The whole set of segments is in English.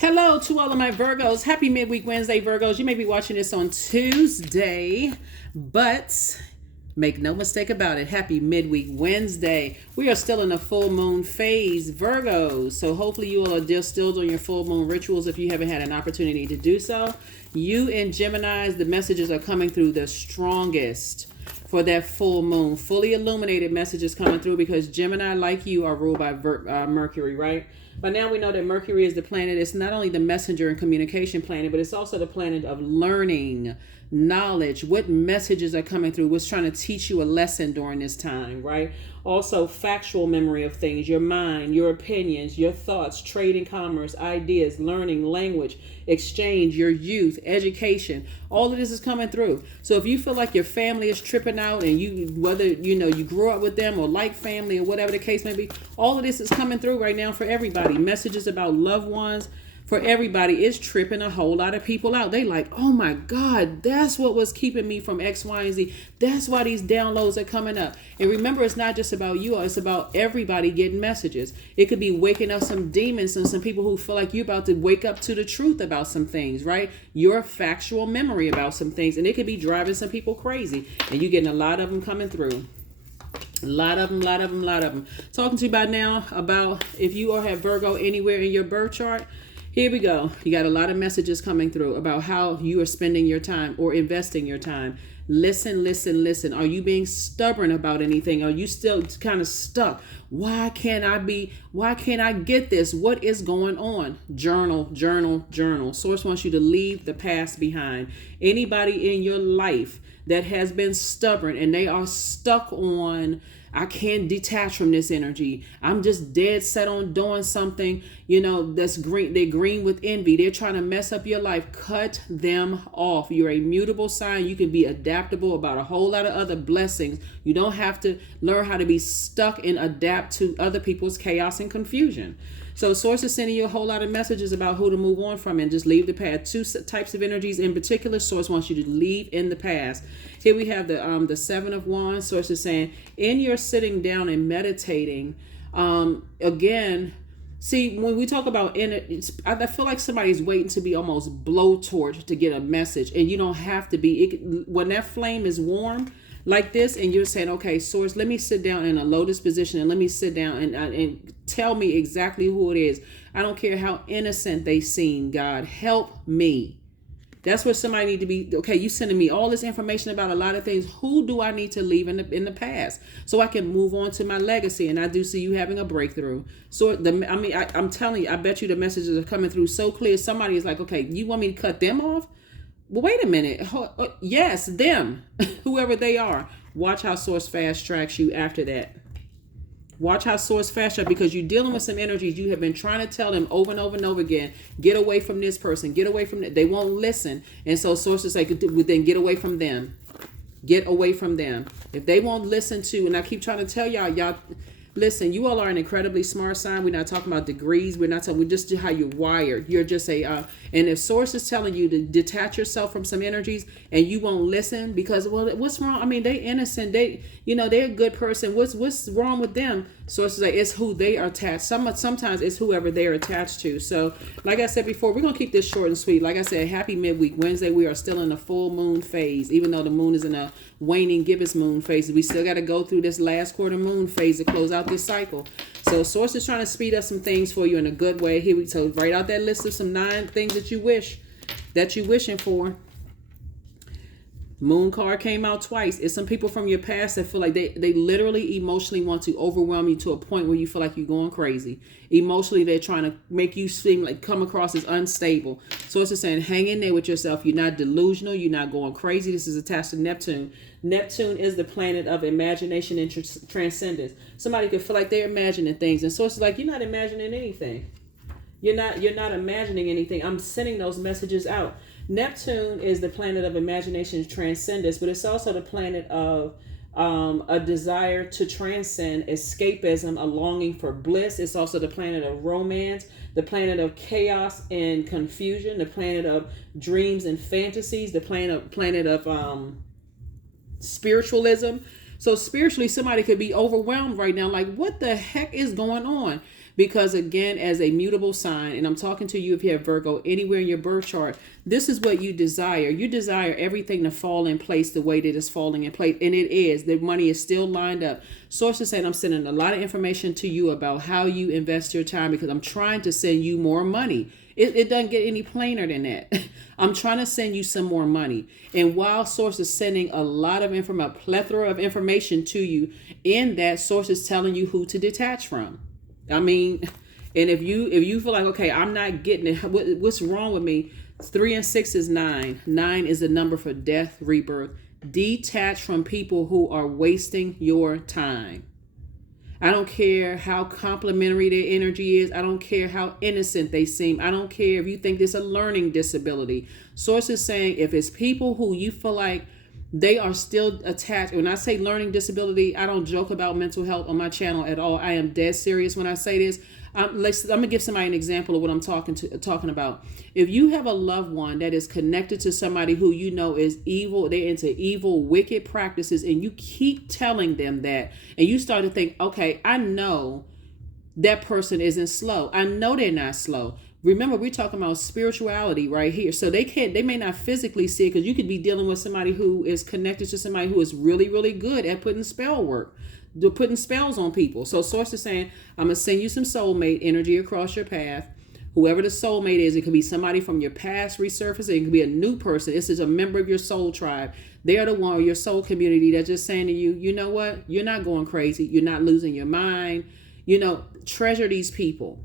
Hello to all of my Virgos. Happy midweek Wednesday, Virgos. You may be watching this on Tuesday, but make no mistake about it. Happy midweek Wednesday. We are still in a full moon phase, Virgos. So hopefully you all are just still doing your full moon rituals if you haven't had an opportunity to do so. You and Geminis, the messages are coming through the strongest for that full moon. Fully illuminated messages coming through because Gemini, like you, are ruled by Mercury, right? But now we know that Mercury is the planet. It's not only the messenger and communication planet, but it's also the planet of learning, knowledge, what messages are coming through, what's trying to teach you a lesson during this time, right? Also, factual memory of things, your mind, your opinions, your thoughts, trade and commerce, ideas, learning, language, exchange, your youth, education. All of this is coming through. So if you feel like your family is tripping out and whether you grew up with them or like family or whatever the case may be, all of this is coming through right now for everybody. Messages about loved ones, for everybody, is tripping a whole lot of people out. They like, oh my God, that's what was keeping me from X, Y, and Z. That's why these downloads are coming up. And remember, it's not just about you. It's about everybody getting messages. It could be waking up some demons and some people who feel like you're about to wake up to the truth about some things, right? Your factual memory about some things. And it could be driving some people crazy. And you're getting a lot of them coming through. A lot of them. Talking to you about now about if you or have Virgo anywhere in your birth chart. Here we go. You got a lot of messages coming through about how you are spending your time or investing your time. Listen. Are you being stubborn about anything? Are you still kind of stuck? Why can't I get this? What is going on? Journal. Source wants you to leave the past behind. Anybody in your life that has been stubborn and they are stuck on, I can't detach from this energy. I'm just dead set on doing something, that's green. They're green with envy. They're trying to mess up your life. Cut them off. You're a mutable sign. You can be adaptable about a whole lot of other blessings. You don't have to learn how to be stuck and adapt to other people's chaos and confusion. So Source is sending you a whole lot of messages about who to move on from and just leave the past. Two types of energies in particular. Source wants you to leave in the past. Here we have the Seven of Wands. Source is saying, in your sitting down and meditating, again, see, when we talk about I feel like somebody's waiting to be almost blowtorched to get a message, and you don't have to be. When that flame is warm like this, and you're saying, okay, Source, let me sit down in a lotus position, and let me sit down and tell me exactly who it is. I don't care how innocent they seem. God, help me. That's where somebody need to be. Okay, you sending me all this information about a lot of things. Who do I need to leave in the past so I can move on to my legacy? And I do see you having a breakthrough. So I'm telling you, I bet you the messages are coming through so clear. Somebody is like, okay, you want me to cut them off? Well, wait a minute. Yes, them, whoever they are. Watch how Source fast tracks you after that. Watch how Source fast track, because you're dealing with some energies. You have been trying to tell them over and over again, get away from this person, get away from that. They won't listen. And so Source is like, then get away from them. Get away from them. If they won't listen to, and I keep trying to tell y'all, listen, you all are an incredibly smart sign. We're not talking about degrees. We're just how you're wired. You're just and if Source is telling you to detach yourself from some energies and you won't listen because, well, what's wrong? I mean, they innocent. They're a good person. What's wrong with them? Source is like, it's who they are attached. Sometimes it's whoever they're attached to. So like I said before, we're going to keep this short and sweet. Like I said, happy midweek Wednesday. We are still in a full moon phase, even though the moon is in a waning gibbous moon phase. We still got to go through this last quarter moon phase to close out this cycle. So Source is trying to speed up some things for you in a good way. So write out that list of some 9 things that you're wishing for. Moon card came out twice. It's some people from your past that feel like they literally emotionally want to overwhelm you to a point where you feel like you're going crazy. Emotionally, they're trying to make you seem like come across as unstable. So it's just saying, hang in there with yourself. You're not delusional. You're not going crazy. This is attached to Neptune. Neptune is the planet of imagination and transcendence. Somebody could feel like they're imagining things. And so it's like, you're not imagining anything. You're not imagining anything. I'm sending those messages out. Neptune is the planet of imagination and transcendence, but it's also the planet of a desire to transcend, escapism, a longing for bliss. It's also the planet of romance, the planet of chaos and confusion, the planet of dreams and fantasies, the planet of spiritualism. So spiritually, somebody could be overwhelmed right now. Like, what the heck is going on? Because again, as a mutable sign, and I'm talking to you if you have Virgo anywhere in your birth chart, this is what you desire. You desire everything to fall in place the way that it's falling in place. And it is. The money is still lined up. Sources saying I'm sending a lot of information to you about how you invest your time, because I'm trying to send you more money. It doesn't get any plainer than that. I'm trying to send you some more money. And while Source is sending a lot of information, a plethora of information to you, in that, Source is telling you who to detach from. I mean, and if you feel like, okay, I'm not getting it, what's wrong with me? 3 and 6 is 9. 9 is the number for death, rebirth. Detach from people who are wasting your time. I don't care how complimentary their energy is. I don't care how innocent they seem. I don't care if you think there's a learning disability. Source is saying if it's people who you feel like they are still attached. When I say learning disability, I don't joke about mental health on my channel at all. I am dead serious when I say this. I'm gonna give somebody an example of what I'm talking about. If you have a loved one that is connected to somebody who you know is evil, they're into evil, wicked practices, and you keep telling them that, and you start to think, okay, I know that person isn't slow. I know they're not slow. Remember, we're talking about spirituality right here. So they may not physically see it, because you could be dealing with somebody who is connected to somebody who is really, really good at putting spell work. They're putting spells on people. So Source is saying, I'm going to send you some soulmate energy across your path. Whoever the soulmate is, it could be somebody from your past resurfacing. It could be a new person. This is a member of your soul tribe. They are the one, or your soul community, that's just saying to you, you know what? You're not going crazy. You're not losing your mind. Treasure these people.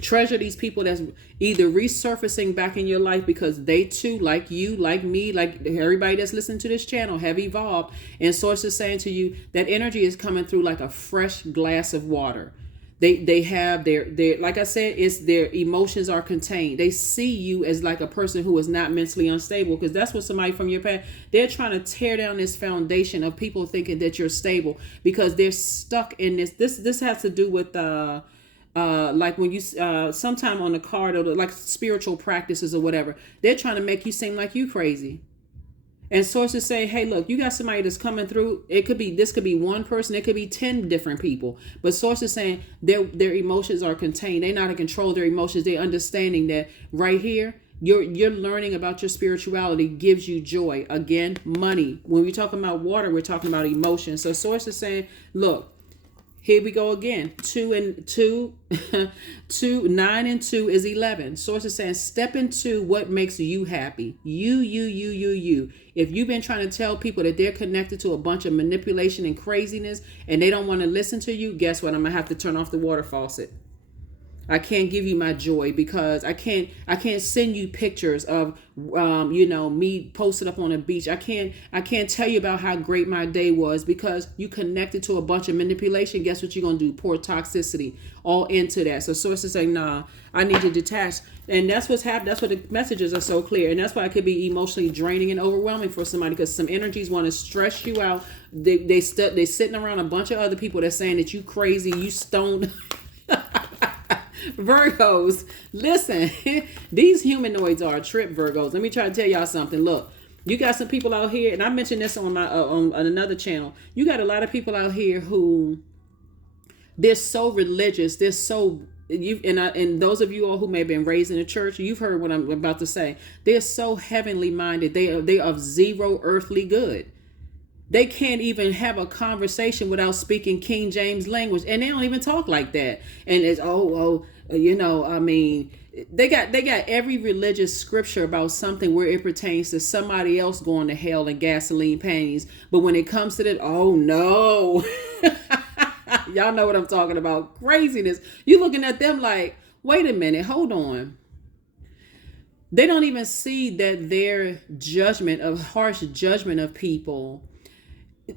Treasure these people that's either resurfacing back in your life because they too, like you, like me, like everybody that's listening to this channel, have evolved. And Source is saying to you that energy is coming through like a fresh glass of water. They have their like I said, it's their emotions are contained. They see you as like a person who is not mentally unstable, because that's what somebody from your past, they're trying to tear down this foundation of people thinking that you're stable, because they're stuck in this has to do with like when you sometime on the card, or like spiritual practices or whatever, they're trying to make you seem like you crazy. And Sources say, hey, look, you got somebody that's coming through. This could be one person, it could be 10 different people. But Sources saying their emotions are contained. They're not in control of their emotions. They're understanding that right here, you're learning about your spirituality gives you joy. Again, money. When we're talking about water, we're talking about emotion. So Sources saying, look, here we go again. 2 and 2, 9 and 2 is 11. Source is saying, step into what makes you happy. You. If you've been trying to tell people that they're connected to a bunch of manipulation and craziness, and they don't want to listen to you, guess what? I'm going to have to turn off the water faucet. I can't give you my joy, because I can't send you pictures of me posted up on a beach. I can't tell you about how great my day was, because you connected to a bunch of manipulation. Guess what you're gonna do? Pour toxicity all into that. So Sources saying, nah, I need to detach. And that's what's happening. That's what the messages are so clear. And that's why it could be emotionally draining and overwhelming for somebody, because some energies want to stress you out. They sitting around a bunch of other people that's saying that you crazy, you stoned. Virgos, listen, these humanoids are a trip, Virgos. Let me try to tell y'all something. Look, you got some people out here, and I mentioned this on my on another channel. You got a lot of people out here who they're so religious. They're so and those of you all who may have been raised in the church, you've heard what I'm about to say. They're so heavenly minded. They are of zero earthly good. They can't even have a conversation without speaking King James language, and they don't even talk like that. And it's they got every religious scripture about something where it pertains to somebody else going to hell and gasoline panties. But when it comes to that, oh no, y'all know what I'm talking about. Craziness. You looking at them like, wait a minute, hold on. They don't even see that their harsh judgment of people.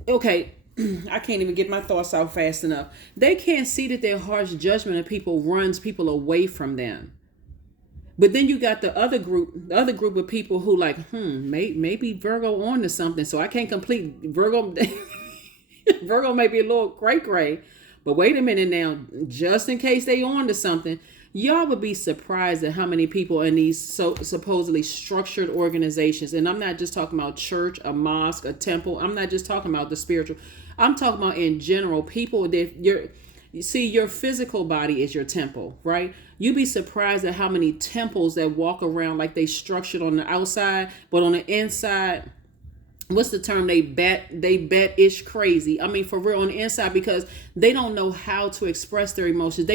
Okay, I can't even get my thoughts out fast enough. They can't see that their harsh judgment of people runs people away from them. But then you got the other group of people who like, maybe Virgo on to something. So I can't complete Virgo. Virgo may be a little cray-cray, but wait a minute now, just in case they on to something. Y'all would be surprised at how many people in these supposedly structured organizations, and I'm not just talking about church, a mosque, a temple. I'm not just talking about the spiritual. I'm talking about in general, people that You see, your physical body is your temple, right? You'd be surprised at how many temples that walk around like they structured on the outside, but on the inside, what's the term, they bet ish crazy. I mean, for real, on the inside, because they don't know how to express their emotions.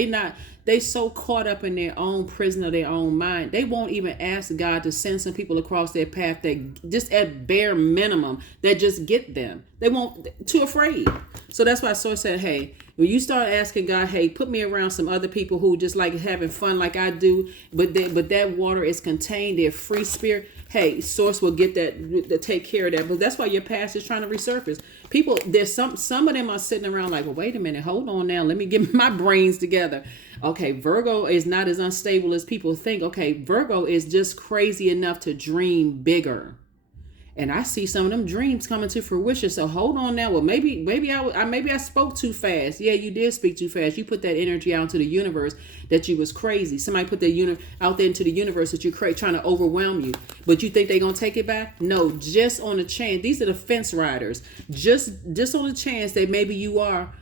They so caught up in their own prison of their own mind. They won't even ask God to send some people across their path that just at bare minimum that just get them. They won't, too afraid. So that's why Source said, hey, when you start asking God, hey, put me around some other people who just like having fun like I do, but that water is contained, they're free spirit. Hey, Source will get that, to take care of that. But that's why your past is trying to resurface. People, there's some of them are sitting around like, well, wait a minute, hold on now, let me get my brains together. Okay, Virgo is not as unstable as people think. Okay, Virgo is just crazy enough to dream bigger. And I see some of them dreams coming to fruition. So hold on now. Well, maybe I spoke too fast. Yeah, you did speak too fast. You put that energy out into the universe that you was crazy. Somebody put that out there into the universe that you crazy, trying to overwhelm you. But you think they're gonna take it back? No, just on the chance. These are the fence riders. Just on the chance that maybe you are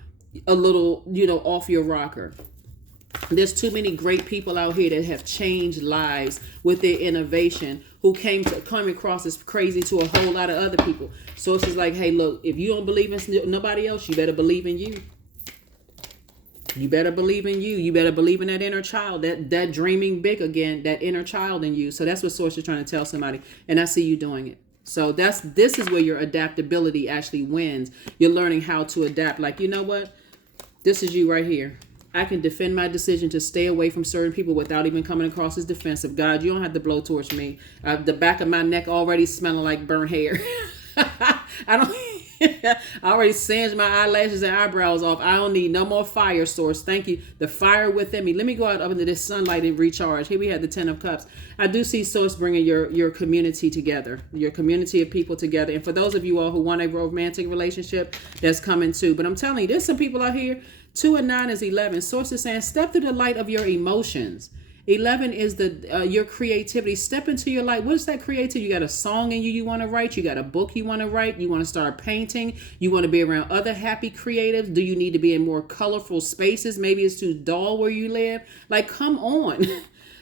a little, off your rocker. There's too many great people out here that have changed lives with their innovation, who came across as crazy to a whole lot of other people. So it's just like, hey, look, if you don't believe in nobody else, you better believe in you. You better believe in you. You better believe in that inner child, that dreaming big again, that inner child in you. So that's what Source is trying to tell somebody. And I see you doing it. So this is where your adaptability actually wins. You're learning how to adapt. Like, you know what? This is you right here. I can defend my decision to stay away from certain people without even coming across as defensive. God, you don't have to blowtorch me. The back of my neck already smelling like burnt hair. I already singed my eyelashes and eyebrows off. I don't need no more fire, Source. Thank you. The fire within me. Let me go out up into this sunlight and recharge. Here we have the 10 of Cups. I do see Source bringing your community together, your community of people together. And for those of you all who want a romantic relationship, that's coming too. But I'm telling you, there's some people out here. 2 and 9 is 11. Source is saying, step through the light of your emotions. 11 is your creativity. Step into your light. What is that creativity? You got a song in you want to write. You got a book you want to write. You want to start painting. You want to be around other happy creatives. Do you need to be in more colorful spaces? Maybe it's too dull where you live. Like, come on.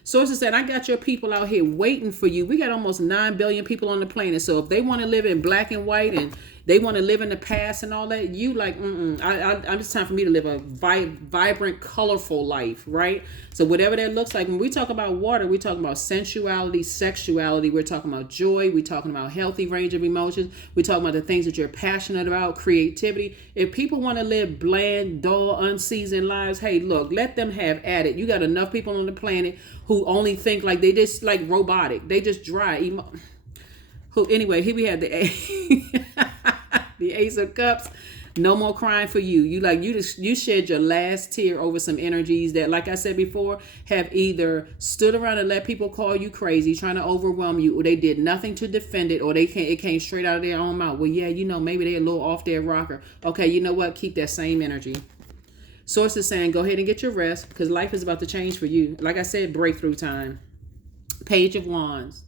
Sources said, I got your people out here waiting for you. We got almost 9 billion people on the planet. So if they want to live in black and white and they want to live in the past and all that, you like, I'm just time for me to live a vibrant, colorful life, right? So whatever that looks like, when we talk about water, we talking about sensuality, sexuality. We're talking about joy. We're talking about healthy range of emotions. We're talking about the things that you're passionate about, creativity. If people want to live bland, dull, unseasoned lives, hey, look, let them have at it. You got enough people on the planet who only think like they just like robotic. They just dry. Anyway, here we have the the Ace of Cups. No more crying for you. You shed your last tear over some energies that, like I said before, have either stood around and let people call you crazy, trying to overwhelm you, or they did nothing to defend it, or it came straight out of their own mouth. Well, yeah, maybe they're a little off their rocker. Okay, you know what? Keep that same energy. Source is saying, go ahead and get your rest, because life is about to change for you. Like I said, breakthrough time. Page of Wands.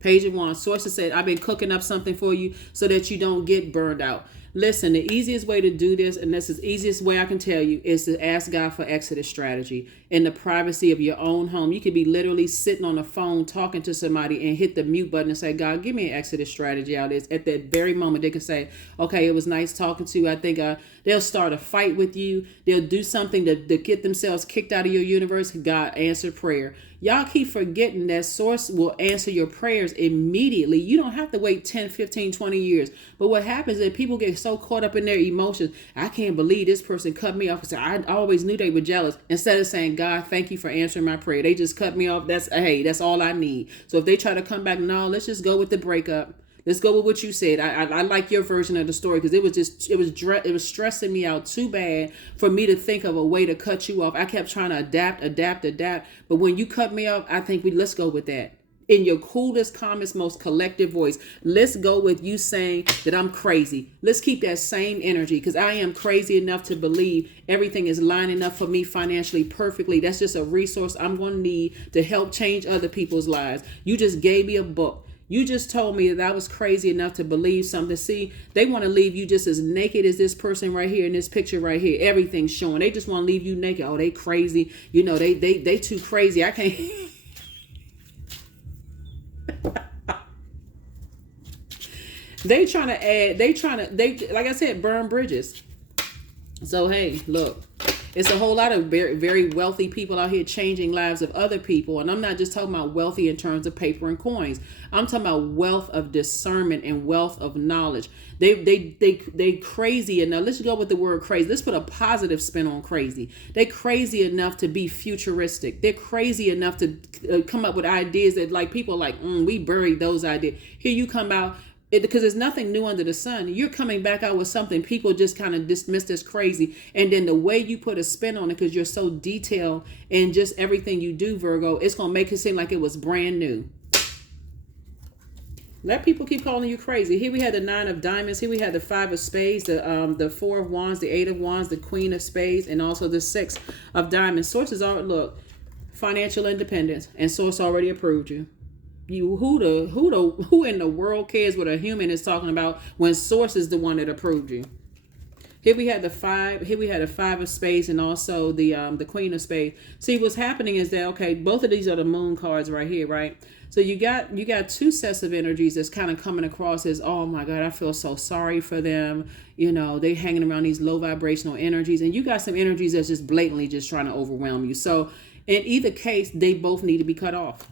Page of Wands. Source said, I've been cooking up something for you so that you don't get burned out. Listen, the easiest way to do this, and this is the easiest way I can tell you, is to ask God for exodus strategy in the privacy of your own home. You could be literally sitting on the phone talking to somebody and hit the mute button and say, God, give me an exodus strategy out of this. At that very moment, they can say, okay, it was nice talking to you. I think they'll start a fight with you. They'll do something to get themselves kicked out of your universe. God answered prayer. Y'all keep forgetting that Source will answer your prayers immediately. You don't have to wait 10, 15, 20 years. But what happens is people get so caught up in their emotions. I can't believe this person cut me off. And say, I always knew they were jealous. Instead of saying, God, thank you for answering my prayer. They just cut me off. That's all I need. So if they try to come back, no, let's just go with the breakup. Let's go with what you said. I like your version of the story, because it was stressing me out too bad for me to think of a way to cut you off. I kept trying to adapt. But when you cut me off, I think let's go with that. In your coolest, calmest, most collective voice, let's go with you saying that I'm crazy. Let's keep that same energy, because I am crazy enough to believe everything is lining up for me financially perfectly. That's just a resource I'm going to need to help change other people's lives. You just gave me a book. You just told me that I was crazy enough to believe something. See, they want to leave you just as naked as this person right here in this picture right here. Everything's showing. They just want to leave you naked. Oh, they crazy. You know, they too crazy. I can't. They like I said, burn bridges. So, hey, look, it's a whole lot of very, very wealthy people out here changing lives of other people. And I'm not just talking about wealthy in terms of paper and coins. I'm talking about wealth of discernment and wealth of knowledge. They crazy enough. Let's go with the word crazy. Let's put a positive spin on crazy. They crazy enough to be futuristic. They're crazy enough to come up with ideas that like people are like, we buried those ideas. Here you come out. Because there's nothing new under the sun. You're coming back out with something people just kind of dismissed as crazy. And then the way you put a spin on it, because you're so detailed in just everything you do, Virgo, it's going to make it seem like it was brand new. Let people keep calling you crazy. Here we had the 9 of diamonds. Here we had the 5 of spades, the 4 of wands, the 8 of wands, the queen of spades, and also the 6 of diamonds. Sources are, look, financial independence, and source already approved you. Who in the world cares what a human is talking about when source is the one that approved you? Here we had the 5. Here we had the 5 of spades and also the queen of spades. See, what's happening is that, okay, both of these are the moon cards right here, right? So you got two sets of energies that's kind of coming across as, oh my God, I feel so sorry for them. You know, they hanging around these low vibrational energies, and you got some energies that's just blatantly just trying to overwhelm you. So in either case, they both need to be cut off.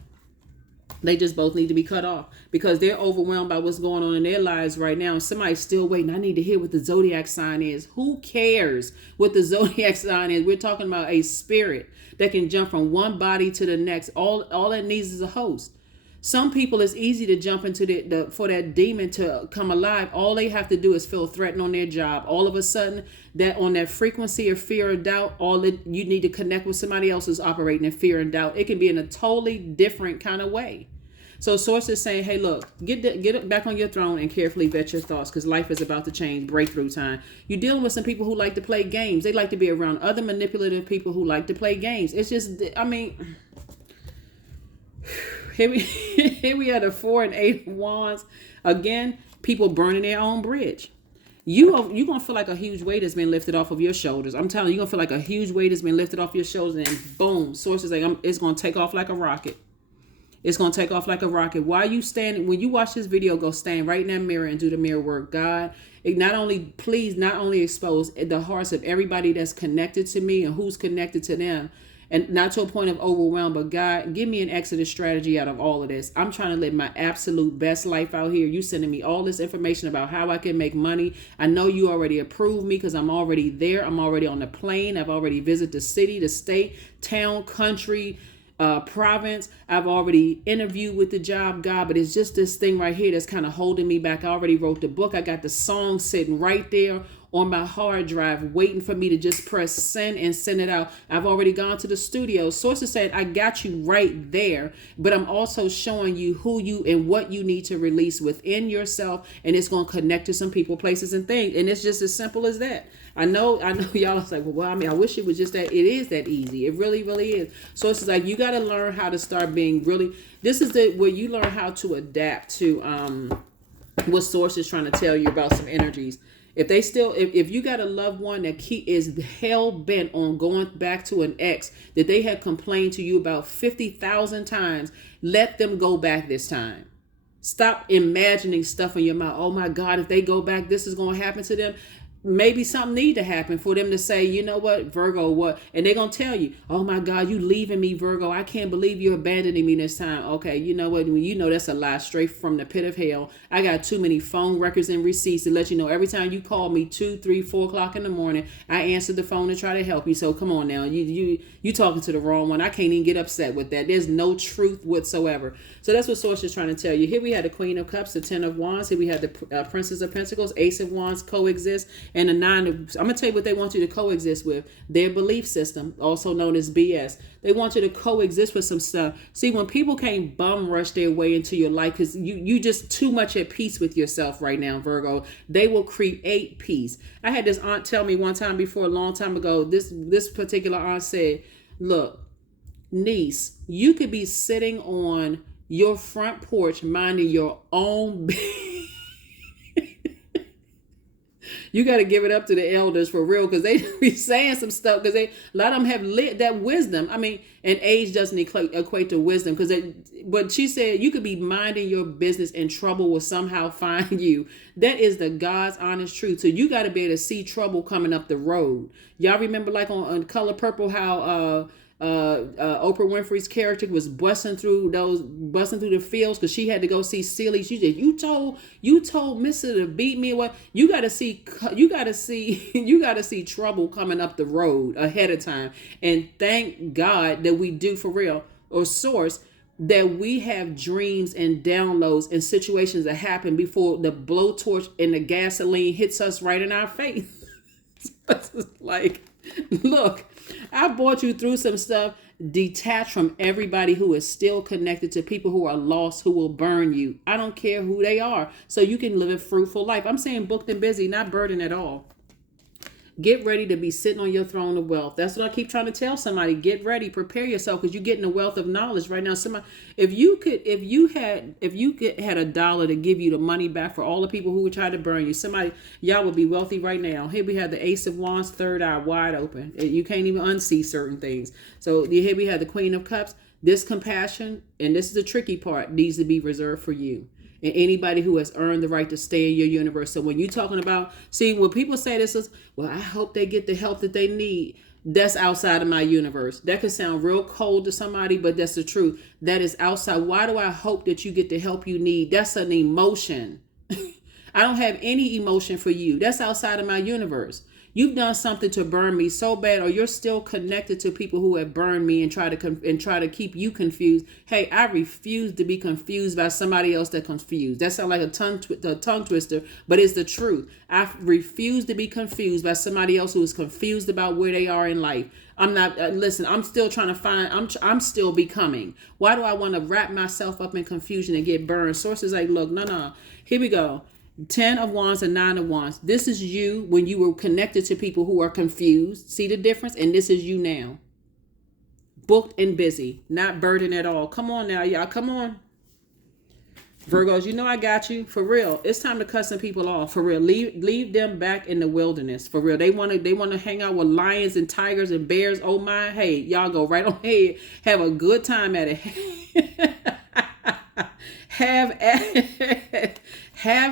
They just both need to be cut off because they're overwhelmed by what's going on in their lives right now. And somebody's still waiting. I need to hear what the Zodiac sign is. Who cares what the Zodiac sign is? We're talking about a spirit that can jump from one body to the next. All it needs is a host. Some people, it's easy to jump into for that demon to come alive. All they have to do is feel threatened on their job. All of a sudden, that on that frequency of fear or doubt, you need to connect with somebody else who's operating in fear and doubt. It can be in a totally different kind of way. So source is saying, hey, look, get back on your throne and carefully vet your thoughts because life is about to change. Breakthrough time. You're dealing with some people who like to play games. They like to be around other manipulative people who like to play games. It's just, I mean, here we had a 4 and 8 of wands. Again, people burning their own bridge. You're going to feel like a huge weight has been lifted off of your shoulders. I'm telling you, you're going to feel like a huge weight has been lifted off your shoulders and boom, source is like, it's going to take off like a rocket. It's going to take off like a rocket. While you standing, when you watch this video, go stand right in that mirror and do the mirror work. God, not only expose the hearts of everybody that's connected to me and who's connected to them. And not to a point of overwhelm, but God, give me an exit strategy out of all of this. I'm trying to live my absolute best life out here. You sending me all this information about how I can make money. I know you already approved me because I'm already there. I'm already on the plane. I've already visited the city, the state, town, country, province. I've already interviewed with the job, God, but it's just this thing right here that's kind of holding me back. I already wrote the book. I got the song sitting right there on my hard drive waiting for me to just press send and send it out. I've already gone to the studio. Sources said, I got you right there, but I'm also showing you who you and what you need to release within yourself, and it's going to connect to some people, places, and things. And it's just as simple as that. I know y'all are like, well, I mean, I wish it was just that. It is that easy. It really, really is. So it's like, you got to learn how to start being really, this is where you learn how to adapt to what source is trying to tell you about some energies. If you got a loved one that is hell bent on going back to an ex that they have complained to you about 50,000 times, let them go back this time. Stop imagining stuff in your mind. Oh my God, if they go back, this is going to happen to them. Maybe something need to happen for them to say, you know what, Virgo, what? And they're going to tell you, oh my God, you leaving me, Virgo. I can't believe you're abandoning me this time. Okay, you know what? You know that's a lie straight from the pit of hell. I got too many phone records and receipts to let you know every time you call me 2, 3, 4 o'clock in the morning, I answer the phone to try to help you. So come on now, you talking to the wrong one. I can't even get upset with that. There's no truth whatsoever. So that's what Source is trying to tell you. Here we had the Queen of Cups, the 10 of Wands. Here we had the Princess of Pentacles, Ace of Wands coexist. And the 9 of, I'm going to tell you what they want you to coexist with. Their belief system, also known as BS. They want you to coexist with some stuff. See, when people can't bum rush their way into your life because you just too much at peace with yourself right now, Virgo, they will create peace. I had this aunt tell me one time before, a long time ago, this particular aunt said, look, niece, you could be sitting on your front porch minding your own you got to give it up to the elders for real, because they be saying some stuff, because a lot of them have lit that wisdom. I mean, and age doesn't equate to wisdom, because but she said you could be minding your business and trouble will somehow find you. That is the God's honest truth. So you got to be able to see trouble coming up the road. Y'all remember like on Color Purple how Oprah Winfrey's character was busting through the fields because she had to go see Celie. She said, you told Mr. to beat me. What you got to see trouble coming up the road ahead of time. And thank God that we do, for real, or source, that we have dreams and downloads and situations that happen before the blowtorch and the gasoline hits us right in our face. It's like, look, I brought you through some stuff. Detach from everybody who is still connected to people who are lost, who will burn you. I don't care who they are, so you can live a fruitful life. I'm saying booked and busy, not burdened at all. Get ready to be sitting on your throne of wealth. That's what I keep trying to tell somebody. Get ready, prepare yourself, because you're getting a wealth of knowledge right now. Somebody, if you had $1 to give you the money back for all the people who would try to burn you, y'all would be wealthy right now. Here we have the Ace of Wands, third eye wide open. You can't even unsee certain things. So here we have the Queen of Cups. This compassion, and this is the tricky part, needs to be reserved for you and anybody who has earned the right to stay in your universe. So when you're talking about, see, when people say this is, well, I hope they get the help that they need. That's outside of my universe. That could sound real cold to somebody, but that's the truth. That is outside. Why do I hope that you get the help you need? That's an emotion. I don't have any emotion for you. That's outside of my universe. You've done something to burn me so bad, or you're still connected to people who have burned me and try to keep you confused. Hey, I refuse to be confused by somebody else that confused. That sounds like a tongue twister, but it's the truth. I refuse to be confused by somebody else who is confused about where they are in life. I'm not, listen, I'm still trying to find, I'm still becoming. Why do I want to wrap myself up in confusion and get burned? Sources like, look, no. Here we go. 10 of Wands and 9 of Wands. This is you when you were connected to people who are confused. See the difference? And this is you now. Booked and busy. Not burdened at all. Come on now, y'all. Come on. Virgos, you know I got you. For real. It's time to cut some people off. For real. Leave them back in the wilderness. For real. They want to hang out with lions and tigers and bears. Oh my. Hey, y'all go right on ahead. Have a good time at it. Have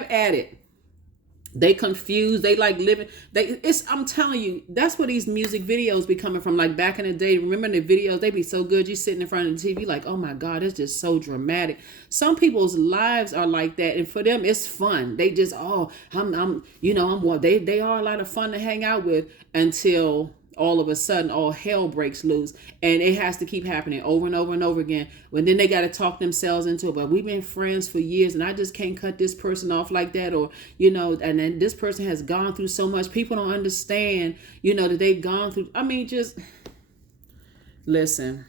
at it. They confused. They like living. I'm telling you, that's where these music videos be coming from. Like back in the day, remember the videos? They be so good. You sitting in front of the TV like, oh my God, it's just so dramatic. Some people's lives are like that, and for them, it's fun. They just, they are a lot of fun to hang out with until all of a sudden all hell breaks loose, and it has to keep happening over and over and over again. When then they got to talk themselves into it. But we've been friends for years and I just can't cut this person off like that, or and then this person has gone through so much. People don't understand that they've gone through. I mean, just listen.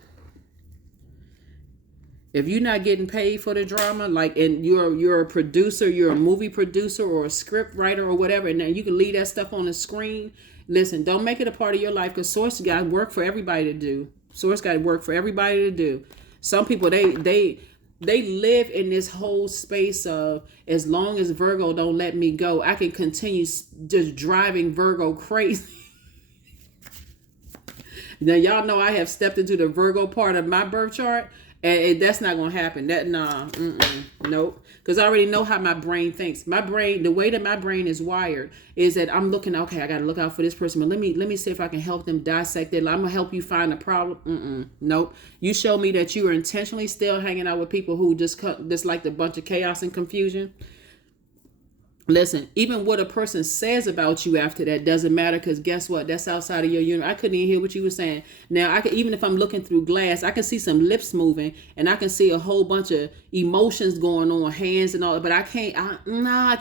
If you're not getting paid for the drama, like, and you're a producer, you're a movie producer or a script writer or whatever, and then you can leave that stuff on the screen. Listen, don't make it a part of your life, because Source got work for everybody to do. Source got work for everybody to do. Some people, they live in this whole space of, as long as Virgo don't let me go, I can continue just driving Virgo crazy. Now, y'all know I have stepped into the Virgo part of my birth chart. And that's not going to happen. Nope. Because I already know how my brain thinks. My brain, the way that my brain is wired is that I'm looking, okay, I got to look out for this person. But let me see if I can help them dissect it. I'm going to help you find the problem. Nope. You show me that you are intentionally still hanging out with people who just like a bunch of chaos and confusion. Listen, even what a person says about you after that doesn't matter, because guess what? That's outside of your universe. I couldn't even hear what you were saying. Now, even if I'm looking through glass, I can see some lips moving and I can see a whole bunch of emotions going on, hands and all, but I can't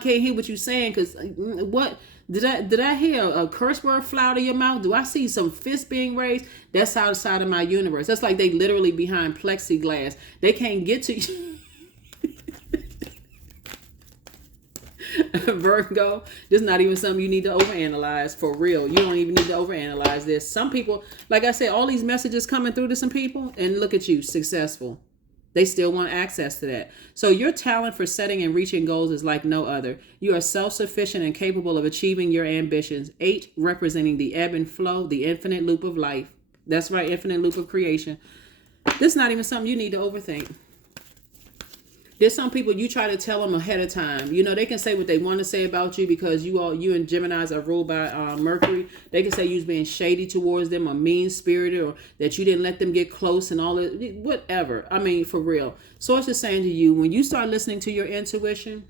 hear what you're saying, because what? Did I hear a curse word fly out of your mouth? Do I see some fists being raised? That's outside of my universe. That's like they literally behind plexiglass. They can't get to you. Virgo, this is not even something you need to overanalyze. For real, you don't even need to overanalyze this. Some people, like I said, all these messages coming through to some people, and look at you, successful. They still want access to that. So your talent for setting and reaching goals is like no other. You are self-sufficient and capable of achieving your ambitions. 8 representing the ebb and flow, the infinite loop of life. That's right, infinite loop of creation. This is not even something you need to overthink. There's some people you try to tell them ahead of time. You know, they can say what they want to say about you because you and Geminis are ruled by Mercury. They can say you was being shady towards them or mean-spirited or that you didn't let them get close and all that, whatever. I mean, for real. Source is saying to you, when you start listening to your intuition,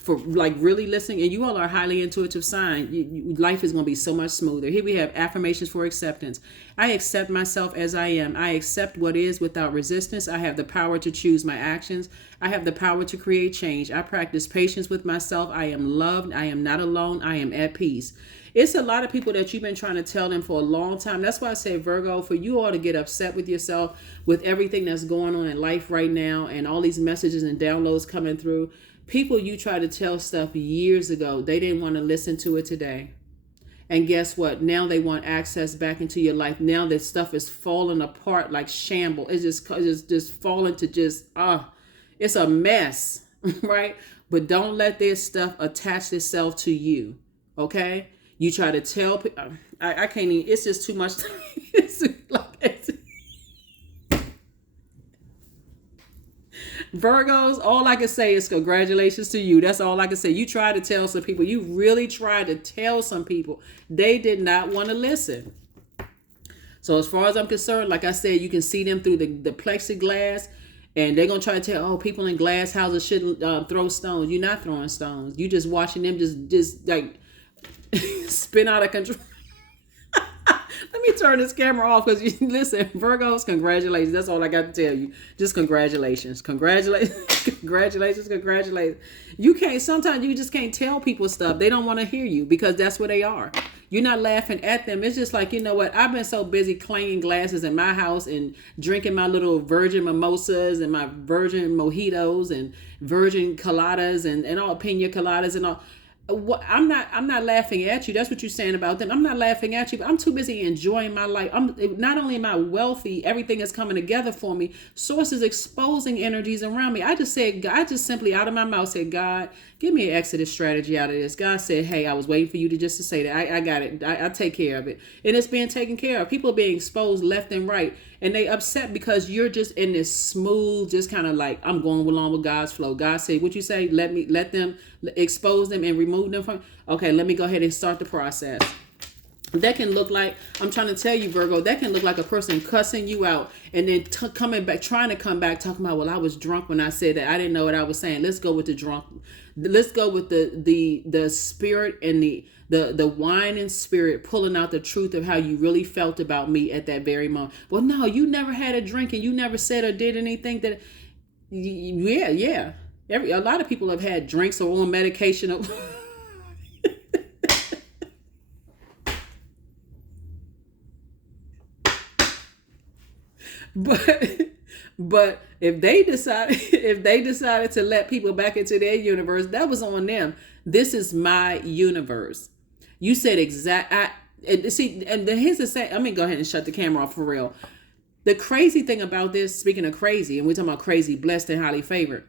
for like really listening, and you all are a highly intuitive sign, life is going to be so much smoother. Here we have affirmations for acceptance. I accept myself as I am. I accept what is without resistance. I have the power to choose my actions. I have the power to create change. I practice patience with myself. I am loved. I am not alone. I am at peace. It's a lot of people that you've been trying to tell them for a long time. That's why I say, Virgo, for you all to get upset with yourself with everything that's going on in life right now and all these messages and downloads coming through. People you tried to tell stuff years ago, they didn't want to listen to it today. And guess what? Now they want access back into your life. Now that stuff is falling apart like shambles. It's just falling to it's a mess, right? But don't let this stuff attach itself to you, okay? You try to tell people, I can't even, it's just too much. Virgos, all I can say is congratulations to you. That's all I can say. You tried to tell some people. You really tried to tell some people. They did not want to listen. So as far as I'm concerned, like I said, you can see them through the plexiglass, and they're going to try to tell, people in glass houses shouldn't throw stones. You're not throwing stones. You just watching them just like spin out of control. Let me turn this camera off because you listen, Virgos, congratulations. That's all I got to tell you. Just congratulations. Congratulations. You can't, sometimes you just can't tell people stuff. They don't want to hear you because that's where they are. You're not laughing at them. It's just like, you know what? I've been so busy clanging glasses in my house and drinking my little virgin mimosas and my virgin mojitos and virgin coladas and all pina coladas and all. I'm not laughing at you. That's what you're saying about them. I'm not laughing at you, but I'm too busy enjoying my life. I'm not only am I wealthy, everything is coming together for me. Source is exposing energies around me. I just simply out of my mouth said, God, give me an exodus strategy out of this. God said, hey, I was waiting for you to say that. I got it. I take care of it. And it's being taken care of. People are being exposed left and right. And they upset because you're just in this smooth, just kind of like, I'm going along with God's flow. God said, what you say? Let them expose them and remove them from. Okay, let me go ahead and start the process. That can look like, I'm trying to tell you, Virgo, that can look like a person cussing you out and then coming back, trying to come back, talking about, well, I was drunk when I said that. I didn't know what I was saying. Let's go with the drunk. Let's go with the spirit and the wine and spirit pulling out the truth of how you really felt about me at that very moment. Well, no, you never had a drink and you never said or did anything that, yeah. A lot of people have had drinks or on medication. But if they decided to let people back into their universe, that was on them. This is my universe. You said and here's the say. Let me go ahead and shut the camera off for real. The crazy thing about this, speaking of crazy, and we're talking about crazy, blessed, and highly favored.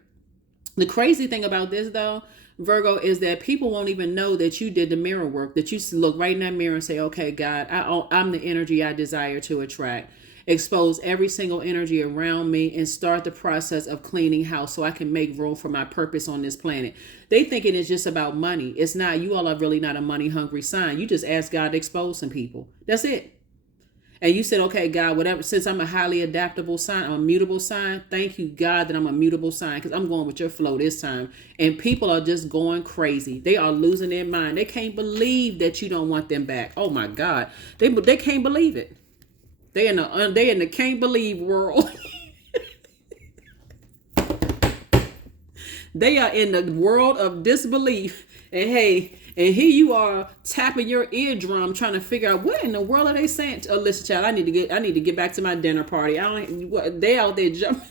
The crazy thing about this, though, Virgo, is that people won't even know that you did the mirror work, that you look right in that mirror and say, okay, God, I'm the energy I desire to attract. Expose every single energy around me and start the process of cleaning house so I can make room for my purpose on this planet. They thinking it's just about money. It's not. You all are really not a money hungry sign. You just ask God to expose some people. That's it. And you said, okay, God, whatever, since I'm a highly adaptable sign, I'm a mutable sign. Thank you, God, that I'm a mutable sign because I'm going with your flow this time. And people are just going crazy. They are losing their mind. They can't believe that you don't want them back. Oh, my God. They can't believe it. They in the can't believe world. They are in the world of disbelief. And hey, and here you are tapping your eardrum trying to figure out what in the world are they saying? Oh, listen, child, I need to get back to my dinner party. They out there jumping.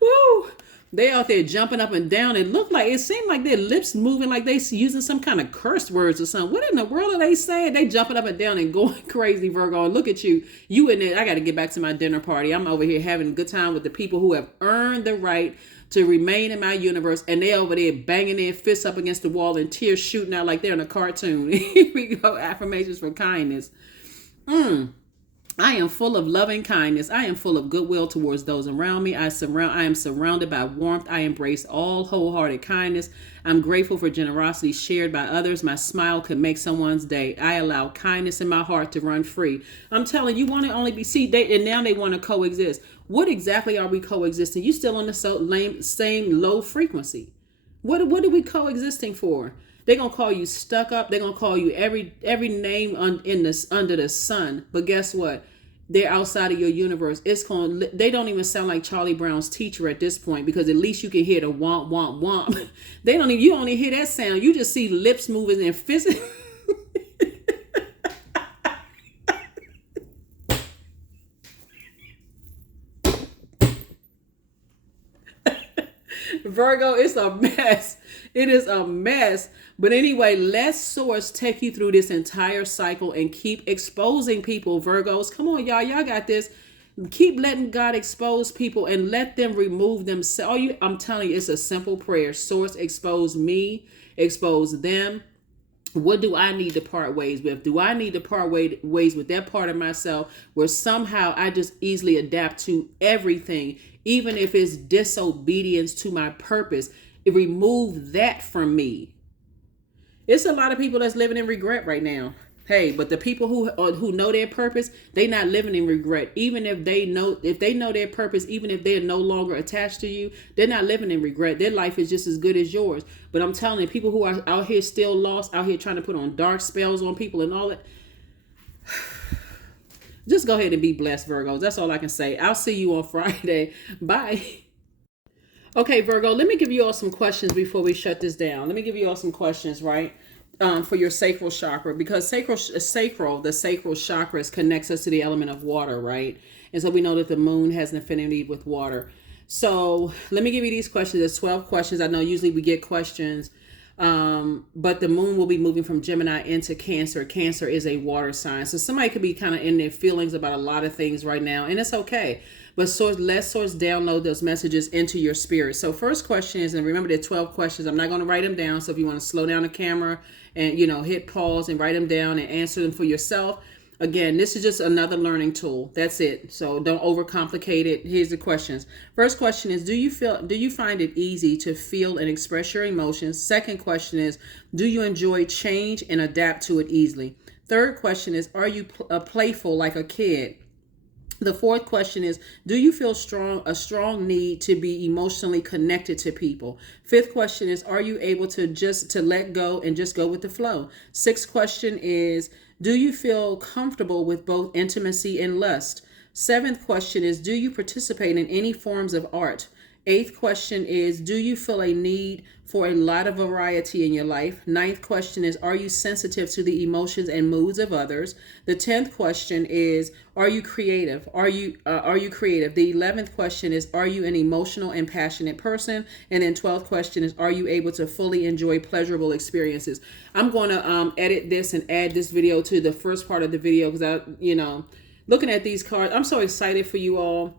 Woo! They out there jumping up and down. It seemed like their lips moving like they using some kind of curse words or something. What in the world are they saying? They jumping up and down and going crazy, Virgo. And look at you. You in there. I got to get back to my dinner party. I'm over here having a good time with the people who have earned the right to remain in my universe. And they over there banging their fists up against the wall and tears shooting out like they're in a cartoon. Here we go. Affirmations for kindness. I am full of loving kindness. I am full of goodwill towards those around me. I am surrounded by warmth. I embrace all wholehearted kindness. I'm grateful for generosity shared by others. My smile could make someone's day. I allow kindness in my heart to run free. I'm telling you, want to only be and now they want to coexist. What exactly are we coexisting? You still on the same low frequency. What are we coexisting for? They're going to call you stuck up. They're going to call you every name under the sun. But guess what? They're outside of your universe. They don't even sound like Charlie Brown's teacher at this point, because at least you can hear the womp, womp, womp. You don't even hear that sound. You just see lips moving and fists. Virgo, it's a mess. It is a mess. But anyway, let Source take you through this entire cycle and keep exposing people, Virgos. Come on, y'all. Y'all got this. Keep letting God expose people and let them remove themselves. I'm telling you, it's a simple prayer. Source, expose me, expose them. What do I need to part ways with? Do I need to part ways with that part of myself where somehow I just easily adapt to everything, even if it's disobedience to my purpose? Remove that from me. It's a lot of people that's living in regret right now. Hey, but the people who know their purpose, they not living in regret. Even if they know their purpose, even if they're no longer attached to you, they're not living in regret. Their life is just as good as yours. But I'm telling you, people who are out here still lost, out here trying to put on dark spells on people and all that, just go ahead and be blessed, Virgos. That's all I can say. I'll see you on Friday. Bye. Okay, Virgo, let me give you all some questions before we shut this down. Let me give you all some questions, right? For your sacral chakra, because the sacral chakras connects us to the element of water, right? And so we know that the moon has an affinity with water. So let me give you these questions. There's 12 questions. I know usually we get questions, but the moon will be moving from Gemini into Cancer. Cancer is a water sign. So somebody could be kind of in their feelings about a lot of things right now, and it's okay. But let Source download those messages into your spirit. So first question is, and remember there are 12 questions. I'm not going to write them down. So if you want to slow down the camera and, hit pause and write them down and answer them for yourself. Again, this is just another learning tool. That's it. So don't overcomplicate it. Here's the questions. First question is, do you find it easy to feel and express your emotions? Second question is, do you enjoy change and adapt to it easily? Third question is, are you playful like a kid? The fourth question is, do you feel a strong need to be emotionally connected to people? Fifth question is, are you able to let go and just go with the flow? Sixth question is, do you feel comfortable with both intimacy and lust? Seventh question is, do you participate in any forms of art? Eighth question is, do you feel a need for a lot of variety in your life? Ninth question is, are you sensitive to the emotions and moods of others? The 10th question is, are you creative? Are you creative? The 11th question is, are you an emotional and passionate person? And then 12th question is, are you able to fully enjoy pleasurable experiences? I'm going to edit this and add this video to the first part of the video because looking at these cards, I'm so excited for you all.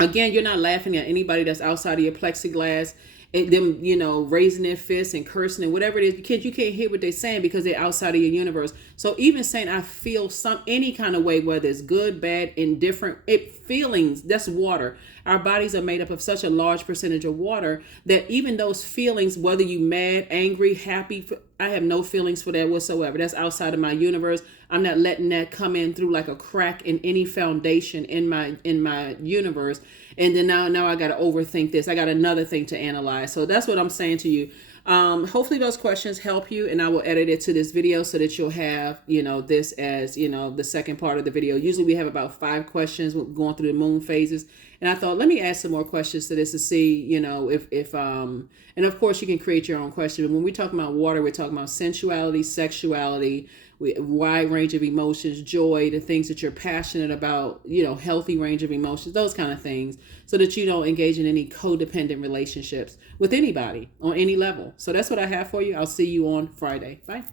Again, you're not laughing at anybody that's outside of your plexiglass and them, raising their fists and cursing and whatever it is. You can't hear what they're saying because they're outside of your universe. So even saying I feel any kind of way, whether it's good, bad, indifferent, feelings, that's water. Our bodies are made up of such a large percentage of water that even those feelings, whether you mad, angry, happy, I have no feelings for that whatsoever. That's outside of my universe. I'm not letting that come in through like a crack in any foundation in my universe. And then now I got to overthink this. I got another thing to analyze. So that's what I'm saying to you. Hopefully those questions help you, and I will edit it to this video so that you'll have, this as, the second part of the video. Usually we have about 5 questions going through the moon phases, And I thought, let me ask some more questions to this to see, if and of course you can create your own question. But when we talk about water, we're talking about sensuality, sexuality, wide range of emotions, joy, the things that you're passionate about, healthy range of emotions, those kind of things, so that you don't engage in any codependent relationships with anybody on any level. So that's what I have for you. I'll see you on Friday. Bye.